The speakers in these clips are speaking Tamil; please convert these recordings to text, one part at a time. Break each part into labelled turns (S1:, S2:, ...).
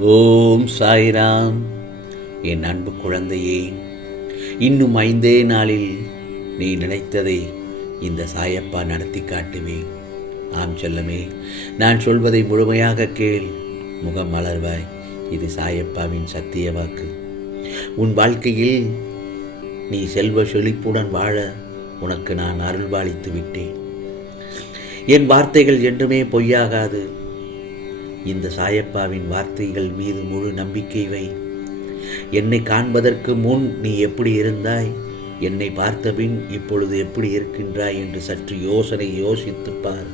S1: ஓம் சாய்ராம். என் அன்பு குழந்தையே இன்னும் ஐந்தே நாளில் நீ நினைத்ததை இந்த சாயப்பா நடத்தி காட்டுவேன். ஆம் செல்லமே நான் சொல்வதை முழுமையாக கேள். முகம் மலர்வாய் இது சாயப்பாவின் சத்திய வாக்கு. உன் வாழ்க்கையில் நீ செல்வ செழிப்புடன் வாழ உனக்கு நான் அருள்பாலித்து விட்டேன். என் வார்த்தைகள் என்றுமே பொய்யாகாது. இந்த சாயப்பாவின் வார்த்தைகள் மீது முழு நம்பிக்கை வை. என்னை காண்பதற்கு முன் நீ எப்படி இருந்தாய்? என்னை பார்த்தபின் இப்பொழுது எப்படி இருக்கின்றாய் என்று சற்று யோசனை யோசித்துப்பார்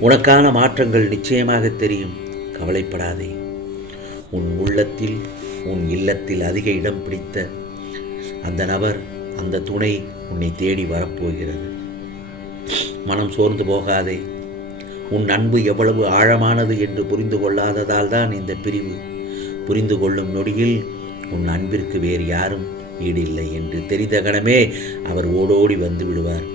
S1: உனக்கான மாற்றங்கள் நிச்சயமாக தெரியும். கவலைப்படாதே. உன் உள்ளத்தில் உன் இல்லத்தில் அதிக இடம் பிடித்த அந்த நபர் அந்த துணை உன்னை தேடி வரப்போகிறது. மனம் சோர்ந்து போகாதே. உன் அன்பு எவ்வளவு ஆழமானது என்று புரிந்து கொள்ளாததால் தான் இந்த பிரிவு. புரிந்து கொள்ளும் நொடியில் உன் அன்பிற்கு வேறு யாரும் ஈடில்லை என்று தெரிந்த கணமே அவர் ஓடோடி வந்து விடுவார்.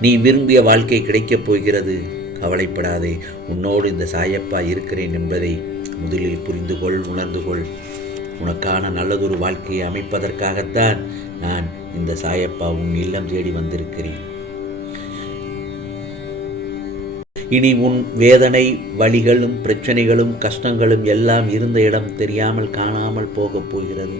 S1: நீ விரும்பிய வாழ்க்கை கிடைக்கப் போகிறது. கவலைப்படாதே. உன்னோடு இந்த சாயப்பா இருக்கிறேன் என்பதை முதலில் புரிந்து கொள் உணர்ந்து கொள். உனக்கான நல்லதொரு வாழ்க்கையை அமைப்பதற்காகத்தான் நான் இந்த சாயப்பா உன் இல்லம் தேடி வந்திருக்கிறேன். இனி உன் வேதனை வழிகளும் பிரச்சனைகளும் கஷ்டங்களும் எல்லாம் இருந்த இடம் தெரியாமல் காணாமல் போகப் போகிறது.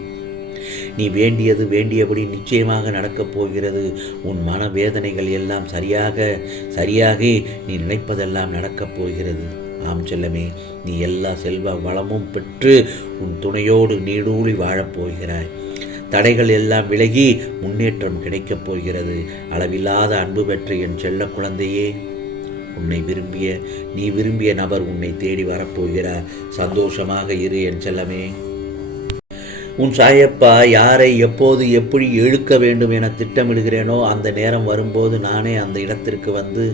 S1: நீ வேண்டியது வேண்டியபடி நிச்சயமாக நடக்கப் போகிறது. உன் மன வேதனைகள் எல்லாம் சரியாக சரியாக நீ நினைப்பதெல்லாம் நடக்கப் போகிறது. ஆம் செல்லமே நீ எல்லா செல்வ வளமும் பெற்று உன் துணையோடு நீடூழி வாழப் போகிறாய். தடைகள் எல்லாம் விலகி முன்னேற்றம் கிடைக்கப் போகிறது. அளவில்லாத அன்பு பெற்ற என் செல்ல குழந்தையே உன்னை விரும்பிய நீ விரும்பிய நபர் உன்னை தேடி வரப்போகிறார். சந்தோஷமாக இரு என் செல்லமே. உன் சாயப்பா யாரை எப்போது எப்படி இழுக்க வேண்டும் என திட்டமிடுகிறேனோ அந்த நேரம் வரும்போது நானே அந்த இடத்திற்கு வந்து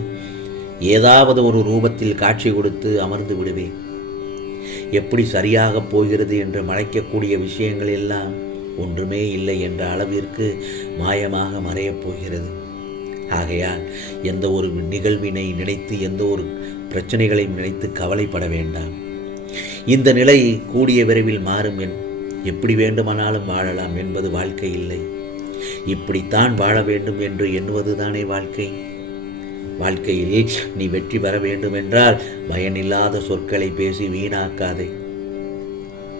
S1: ஏதாவது ஒரு ரூபத்தில் காட்சி கொடுத்து அமர்ந்து விடுவேன். எப்படி சரியாக போகிறது என்று மறைக்கக்கூடிய விஷயங்கள் எல்லாம் ஒன்றுமே இல்லை என்ற அளவிற்கு மாயமாக மறையப் போகிறது. ஆகையால் எந்த ஒரு நிகழ்வினை நினைத்து எந்த ஒரு பிரச்சனைகளையும் நினைத்து கவலைப்பட வேண்டாம். இந்த நிலை கூடிய விரைவில் மாறும் என் எப்படி வேண்டுமானாலும் வாழலாம் என்பது வாழ்க்கை இல்லை. இப்படித்தான் வாழ வேண்டும் என்று எண்ணுவதுதானே வாழ்க்கை. வாழ்க்கையில் நீ வெற்றி பெற வேண்டும் என்றால் பயனில்லாத சொற்களை பேசி வீணாக்காதே.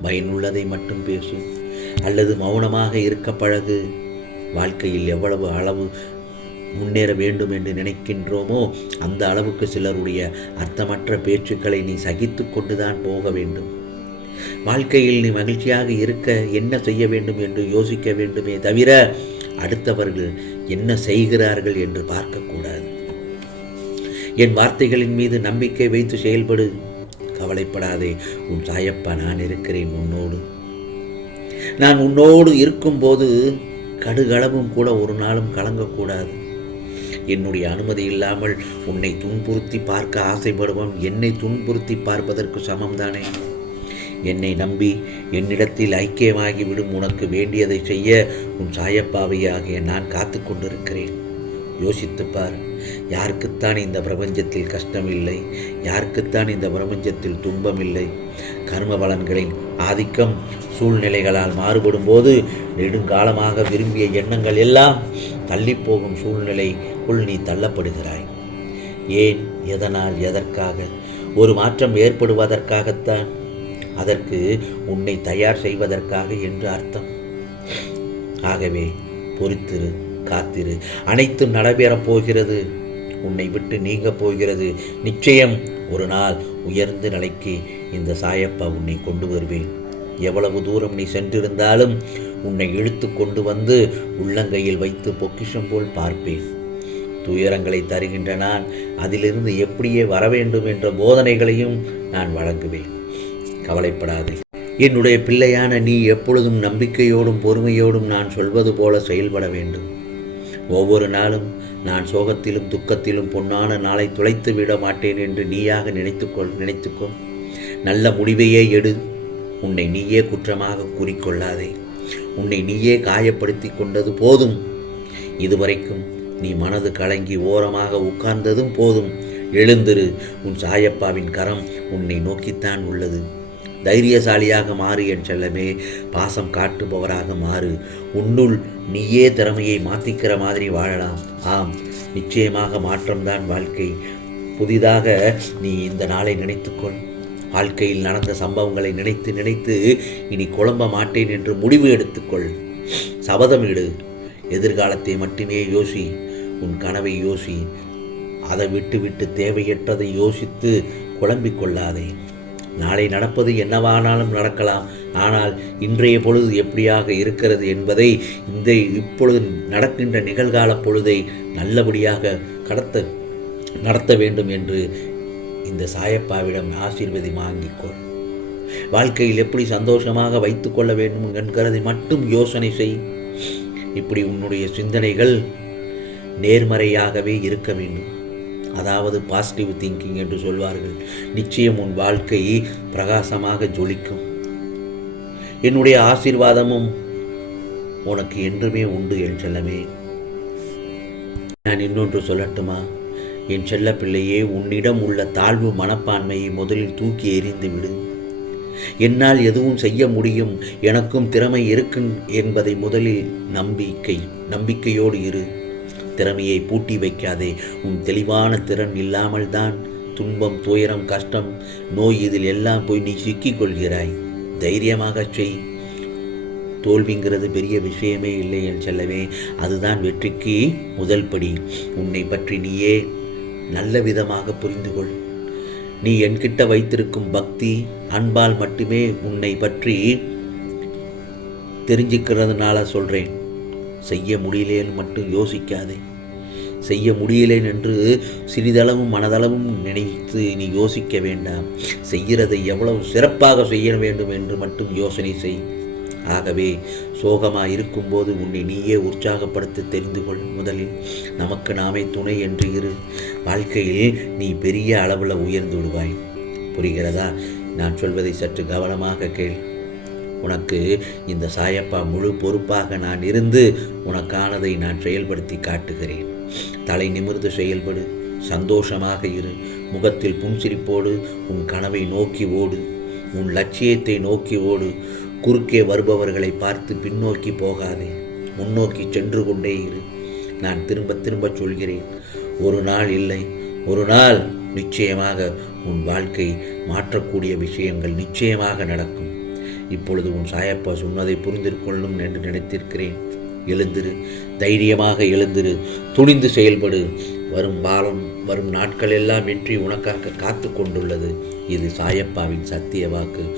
S1: பயனுள்ளதை மட்டும் பேசு. அல்லது மௌனமாக இருக்க பழகு. வாழ்க்கையில் எவ்வளவு அளவு முன்னேற வேண்டும் என்று நினைக்கின்றோமோ அந்த அளவுக்கு சிலருடைய அர்த்தமற்ற பேச்சுக்களை நீ சகித்து கொண்டுதான் போக வேண்டும். வாழ்க்கையில் நீ மகிழ்ச்சியாக இருக்க என்ன செய்ய வேண்டும் என்று யோசிக்க வேண்டுமே தவிர அடுத்தவர்கள் என்ன செய்கிறார்கள் என்று பார்க்கக்கூடாது. என் வார்த்தைகளின் மீது நம்பிக்கை வைத்து செயல்படு. கவலைப்படாதே உன் சாயப்பா நான் இருக்கிறேன் உன்னோடு. நான் உன்னோடு இருக்கும்போது கடுகளவும் கூட ஒரு நாளும் கலங்கக்கூடாது. என்னுடைய அனுமதி இல்லாமல் உன்னை துன்புறுத்தி பார்க்க ஆசைப்படுவோம். என்னை துன்புறுத்தி பார்ப்பதற்கு சமம்தானே? என்னை நம்பி என்னிடத்தில் ஐக்கியமாகி விடும் உனக்கு வேண்டியதை செய்ய உன் சாயப்பாவையாகிய நான் காத்து கொண்டிருக்கிறேன். யோசித்துப்பார் யாருக்குத்தான் இந்த பிரபஞ்சத்தில் கஷ்டம் இல்லை யாருக்குத்தான் இந்த பிரபஞ்சத்தில் துன்பம் இல்லை கர்ம பலன்களின் ஆதிக்கம் சூழ்நிலைகளால் மாறுபடும் போது நெடுங்காலமாக விரும்பிய எண்ணங்கள் எல்லாம் தள்ளிப்போகும் சூழ்நிலைக்குள் நீ தள்ளப்படுகிறாய். ஏன் எதனால் எதற்காக? ஒரு மாற்றம் ஏற்படுவதற்காகத்தான். அதற்கு உன்னை தயார் செய்வதற்காக என்று அர்த்தம். ஆகவே பொறுத்திரு காத்திரு. அனைத்தும் நடைபெறப் போகிறது. உன்னை விட்டு நீங்க போகிறது. நிச்சயம் ஒரு நாள் உயர்ந்த நிலைக்கு இந்த சாயப்பா உன்னை கொண்டு வருவேன். எவ்வளவு தூரம் நீ சென்றிருந்தாலும் உன்னை இழுத்து கொண்டு வந்து உள்ளங்கையில் வைத்து பொக்கிஷம் போல் பார்ப்பேன். துயரங்களை தருகின்ற நான் அதிலிருந்து எப்படியே வர வேண்டும் என்ற போதனைகளையும் நான் வழங்குவேன். கவலைப்படாதே. என்னுடைய பிள்ளையான நீ எப்பொழுதும் நம்பிக்கையோடும் பொறுமையோடும் நான் சொல்வது போல செயல்பட வேண்டும். ஒவ்வொரு நாளும் நான் சோகத்திலும் துக்கத்திலும் பொன்னான நாளை துளைத்து விட மாட்டேன் என்று நீயாக நினைத்துக்கொள் நினைத்துக்கொள். நல்ல முடிவையே எடு. உன்னை நீயே குற்றமாக கூறிக்கொள்ளாதே. உன்னை நீயே காயப்படுத்தி கொண்டது போதும். இதுவரைக்கும் நீ மனது கலங்கி ஓரமாக உட்கார்ந்ததும் போதும். எழுந்திரு உன் சாயப்பாவின் கரம் உன்னை நோக்கித்தான் உள்ளது. தைரியசாலியாக மாறு என் செல்லமே பாசம் காட்டுபவராக மாறு. உன்னுள் நீயே திறமையை மாற்றிக்கிற மாதிரி வாழலாம். ஆம் நிச்சயமாக மாற்றம்தான் வாழ்க்கை. புதிதாக நீ இந்த நாளை நினைத்துக்கொள். வாழ்க்கையில் நடந்த சம்பவங்களை நினைத்து நினைத்து இனி குழம்ப மாட்டேன் என்று முடிவு எடுத்துக்கொள். சபதமிடு எதிர்காலத்தை மட்டுமே யோசி. உன் கனவை யோசி. அதை விட்டுவிட்டு தேவையற்றதை யோசித்து குழம்பிக் கொள்ளாதே. நாளை நடப்பது என்னவானாலும் நடக்கலாம். ஆனால் இன்றைய பொழுது எப்படியாக இருக்கிறது என்பதை இந்த இப்பொழுது நடக்கின்ற நிகழ்கால பொழுதை நல்லபடியாக கடத்த நடத்த வேண்டும் என்று இந்த சாயப்பாவிடம் ஆசீர்வதி வாங்கிக்கொள். வாழ்க்கையில் எப்படி சந்தோஷமாக வைத்துக்கொள்ள வேண்டும் என்கிறதை மட்டும் யோசனை செய். இப்படி உன்னுடைய சிந்தனைகள் நேர்மறையாகவே இருக்க வேண்டும். அதாவது பாசிட்டிவ் திங்கிங் என்று சொல்வார்கள். நிச்சயம் உன் வாழ்க்கை பிரகாசமாக ஜொலிக்கும். என்னுடைய ஆசீர்வாதமும் உனக்கு என்றுமே உண்டு என் செல்லமே. நான் இன்னொன்று சொல்லட்டுமா? என் செல்ல பிள்ளையே உன்னிடம் உள்ள தாழ்வு மனப்பான்மையை முதலில் தூக்கி எறிந்து விடு. என்னால் எதுவும் செய்ய முடியும் எனக்கும் திறமை இருக்கும் என்பதை முதலில் நம்பிக்கை நம்பிக்கையோடு இரு. திறமையை பூட்டி வைக்காதே உன் தெளிவான திறன் இல்லாமல் தான் துன்பம் துயரம் கஷ்டம் நோய் இதில் எல்லாம் போய் நீ சிக்கிக் கொள்கிறாய். தைரியமாக செய். தோல்விங்கிறது பெரிய விஷயமே இல்லை என் செல்லவே அதுதான் வெற்றிக்கு முதல் படி. உன்னை பற்றி நீயே நல்ல விதமாக புரிந்து கொள் நீ என்கிட்ட வைத்திருக்கும் பக்தி அன்பால் மட்டுமே உன்னை பற்றி தெரிஞ்சுக்கிறதுனால சொல்கிறேன் செய்ய முடியலேன்னு மட்டும் யோசிக்காதே. செய்ய முடியலேன் என்று சிறிதளவும் மனதளவும் நினைத்து நீ யோசிக்க வேண்டாம். செய்கிறதை எவ்வளவு சிறப்பாக செய்ய வேண்டும் என்று மட்டும் யோசனை செய். ஆகவே சோகமாக இருக்கும்போது உன்னை நீயே உற்சாகப்படுத்த தெரிந்து கொள் முதலில். நமக்கு நாமே துணை என்று இரு. வாழ்க்கையில் நீ பெரிய அளவில் உயர்ந்து விடுவாய். புரிகிறதா? நான் சொல்வதை சற்று கவனமாக கேள். உனக்கு இந்த சாயப்பா முழு பொறுப்பாக நான் இருந்து உனக்கானதை நான் செயல்படுத்தி காட்டுகிறேன். தலை நிமிர்ந்து செயல்படு. சந்தோஷமாக இரு. முகத்தில் புன்சிரிப்போடு உன் கனவை நோக்கி ஓடு. உன் லட்சியத்தை நோக்கி ஓடு. குறுக்கே வருபவர்களை பார்த்து பின்னோக்கி போகாதே. முன்னோக்கி சென்று கொண்டே இரு. நான் திரும்ப திரும்ப சொல்கிறேன். ஒரு நாள் இல்லை. ஒரு நாள் நிச்சயமாக உன் வாழ்க்கை மாற்றக்கூடிய விஷயங்கள் நிச்சயமாக நடக்கும். இப்பொழுது உன் சாயப்பா சொன்னதை புரிந்து கொள்ளும் என்று நினைத்திருக்கிறேன். எழுந்திரு. தைரியமாக எழுந்திரு. துணிந்து செயல்படு. வரும் பாலம் வரும் நாட்கள் எல்லாம் வெற்றி உனக்காக காத்து கொண்டுள்ளது. இது சாயப்பாவின் சத்திய வாக்கு.